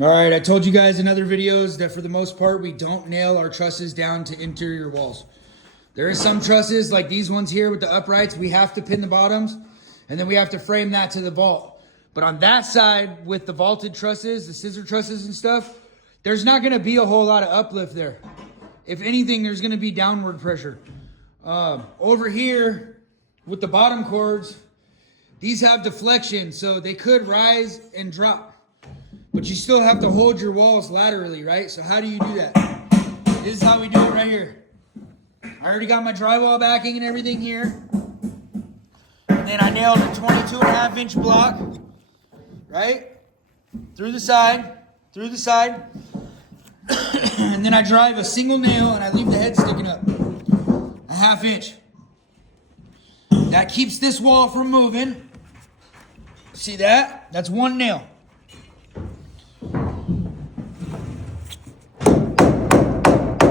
All right, I told you guys in other videos that for the most part, we don't nail our trusses down to interior walls. There is some trusses, like these ones here with the uprights, we have to pin the bottoms, and then we have to frame that to the vault. But on that side, with the vaulted trusses, the scissor trusses and stuff, there's not gonna be a whole lot of uplift there. If anything, there's gonna be downward pressure. Over here, with the bottom cords, these have deflection, so they could rise and drop. But you still have to hold your walls laterally, right? So how do you do that? This is how we do it right here. I already got my drywall backing and everything here. And then I nailed a 22.5-inch block, right? Through the side. And then I drive a single nail and I leave the head sticking up. A 1/2 inch. That keeps this wall from moving. See that? That's one nail.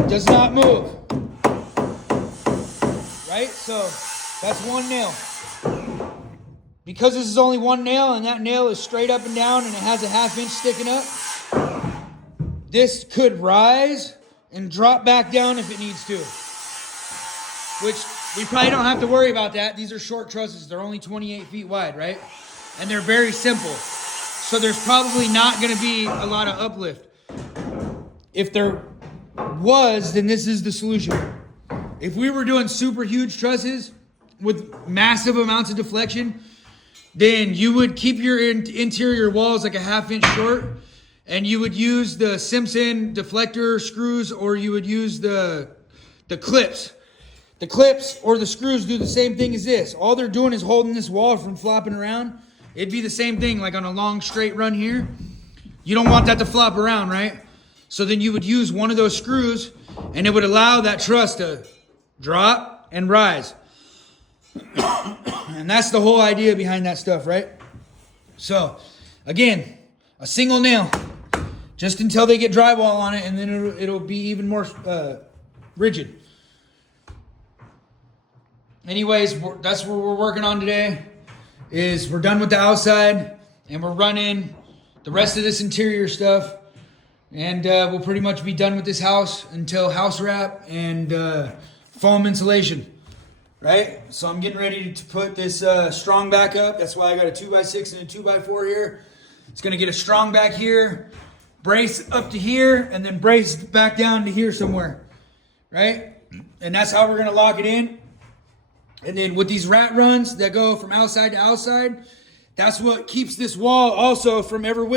Does not move. Right? So that's one nail. Because this is only one nail and that nail is straight up and down and it has a 1/2 inch sticking up, this could rise and drop back down if it needs to. Which we probably don't have to worry about that. These are short trusses. They're only 28 feet wide, right? And they're very simple. So there's probably not going to be a lot of uplift. If there was, then this is the solution. If we were doing super huge trusses with massive amounts of deflection, then you would keep your interior walls like a 1/2 inch short, and you would use the Simpson deflector screws, or you would use the clips. The clips or the screws do the same thing as this. All they're doing is holding this wall from flopping around. It'd be the same thing, like on a long straight run here. You don't want that to flop around, right? So then you would use one of those screws and it would allow that truss to drop and rise. And that's the whole idea behind that stuff, right? So again, a single nail just until they get drywall on it, and then it'll be even more rigid. Anyways, that's what we're working on today. Is we're done with the outside and we're running the rest of this interior stuff. And we'll pretty much be done with this house until house wrap and foam insulation, right? So I'm getting ready to put this strong back up. That's why I got a 2x6 and a 2x4 here. It's gonna get a strong back here, brace up to here, and then brace back down to here somewhere, right? And that's how we're gonna lock it in. And then with these rat runs that go from outside to outside, that's what keeps this wall also from ever